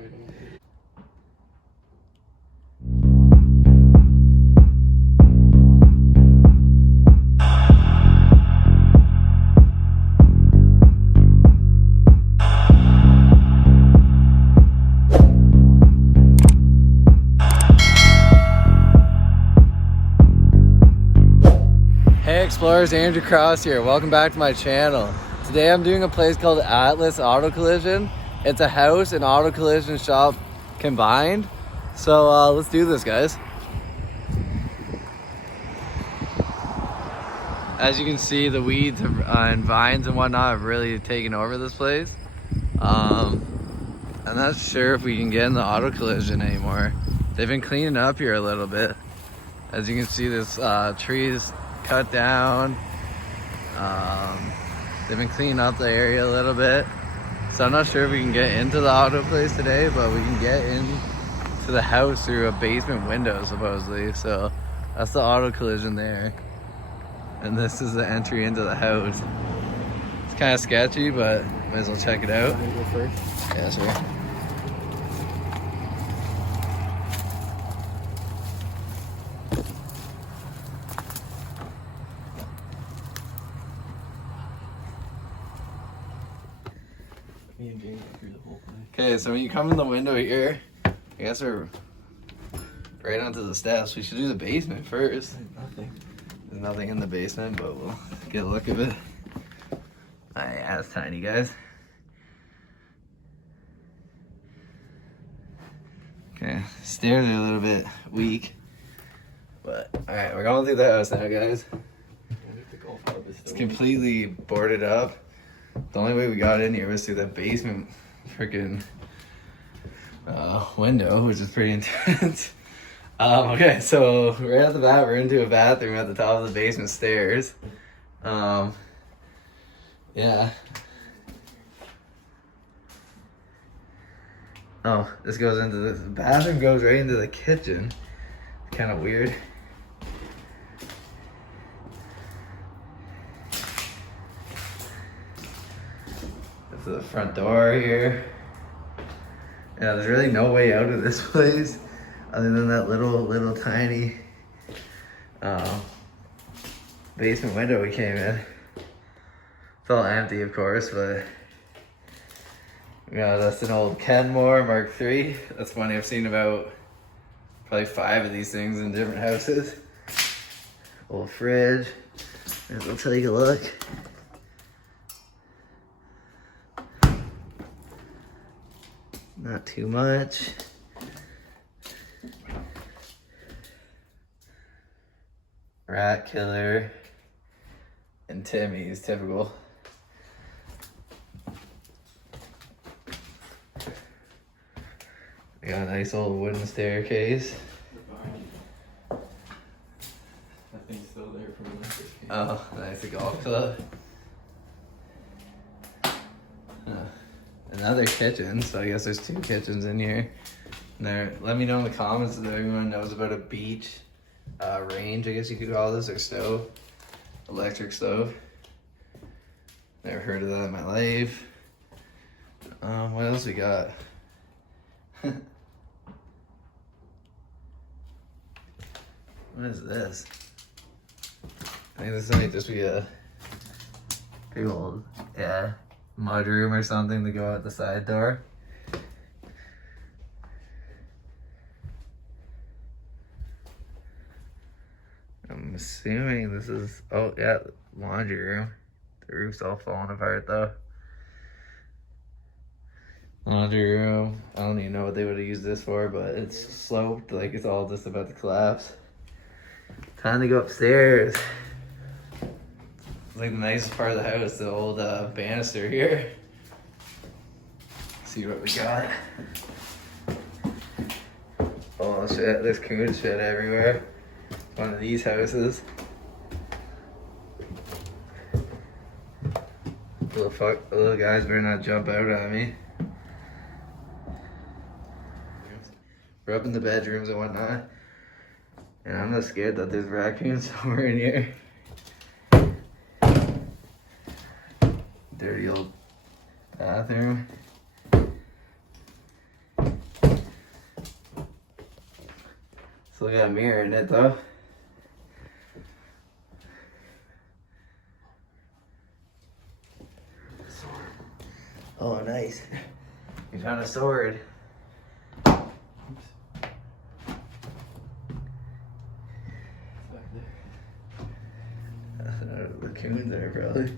Hey explorers, Andrew Cross here. Welcome back to my channel. Today I'm doing a place called Atlas Auto Collision. It's a house and auto collision shop combined. So let's do this, guys. As you can see, the weeds and vines and whatnot have really taken over this place. I'm not sure if we can get in the auto collision anymore. They've been cleaning up here a little bit. As you can see, this trees cut down. They've been cleaning up the area a little bit, so I'm not sure if we can get into the auto place today, but we can get into the house through a basement window supposedly. So that's the auto collision there, and this is the entry into the house. It's kind of sketchy, but might as well check it out. Go first. Yeah, sure. Okay, so when you come in the window here, I guess we're right onto the steps. We should do the basement first. There's nothing in the basement, but we'll get a look at it. Yeah, it's tiny, guys. Okay, stairs are a little bit weak, but all right, we're going through the house now, guys. It's completely boarded up. The only way we got in here was through the basement freaking window, which is pretty intense. Okay, so right at the bat, we're into a bathroom at the top of the basement stairs. Yeah. Oh, this goes into the bathroom, goes right into the kitchen. It's kind of weird. To the front door here. Yeah, there's really no way out of this place other than that little tiny basement window we came in. It's all empty, of course, but we got us an old Kenmore Mark III. That's funny, I've seen about probably 5 of these things in different houses. Old fridge. We'll take a look. Not too much. Rat killer and Timmy's typical. We got a nice old wooden staircase. That thing's still there from when I first came. Oh, nice, a golf club. Another kitchen, so I guess there's 2 kitchens in here. And there, let me know in the comments if everyone knows about a beach range, I guess you could call this, or stove, electric stove. Never heard of that in my life. What else we got? What is this? I think this might just be a big old, yeah, mud room or something to go out the side door. I'm assuming this is, oh yeah, laundry room. The roof's all falling apart though. Laundry room. I don't even know what they would have used this for, but it's sloped, like it's all just about to collapse. Time to go upstairs. It's like the nicest part of the house, the old banister here. See what we got. Oh shit, there's coon shit everywhere. One of these houses. Little guys better not jump out at me. We're up in the bedrooms and whatnot. And I'm not scared that there's raccoons somewhere in here. Dirty old bathroom. Still got a mirror in it though. Oh, nice. You found a sword. It's back there. Raccoons there, probably.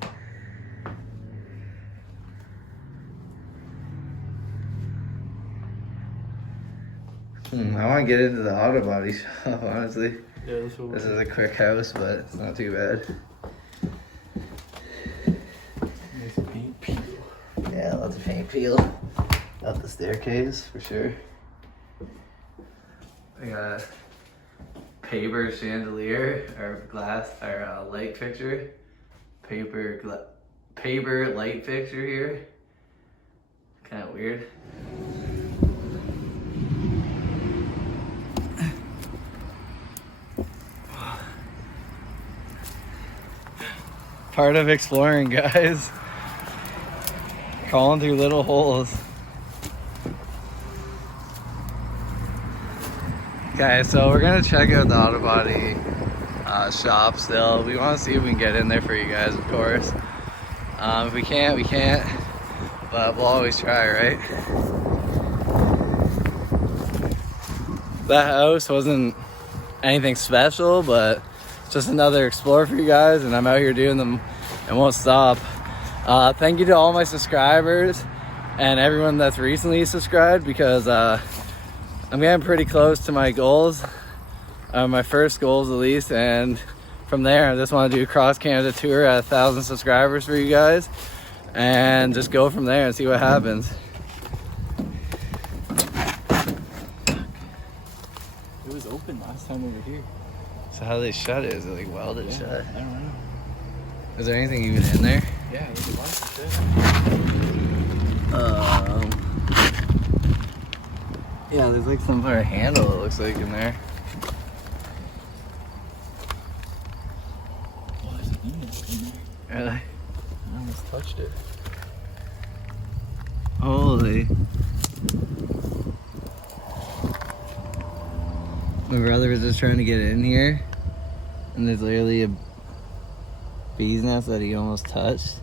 I want to get into the auto body shop, honestly. Yeah, this This is a quick house, but it's not too bad. nice paint peel. Yeah, lots of paint peel. Up the staircase, for sure. We got a paper chandelier, or glass, or light fixture. Paper light fixture here. Kind of weird. Part of exploring, guys. Crawling through little holes. Okay, so we're gonna check out the auto body shop still. We want to see if we can get in there for you guys, of course. If we can't, we can't. But we'll always try, right? That house wasn't anything special, but just another explore for you guys, and I'm out here doing them and won't stop. Thank you to all my subscribers and everyone that's recently subscribed, because I'm getting pretty close to my goals, my first goals at least, and from there I just want to do a cross Canada tour at 1,000 subscribers for you guys and just go from there and see what happens. It was open last time we were here. So how do they shut it? Is it like welded shut? I don't know. Is there anything even in there? Yeah, there's a bunch of shit. Yeah, there's like some sort of handle, it looks like, in there. Oh, there's an email in there. Really? I almost touched it. Holy. My brother was just trying to get in here, and there's literally a bee's nest that he almost touched.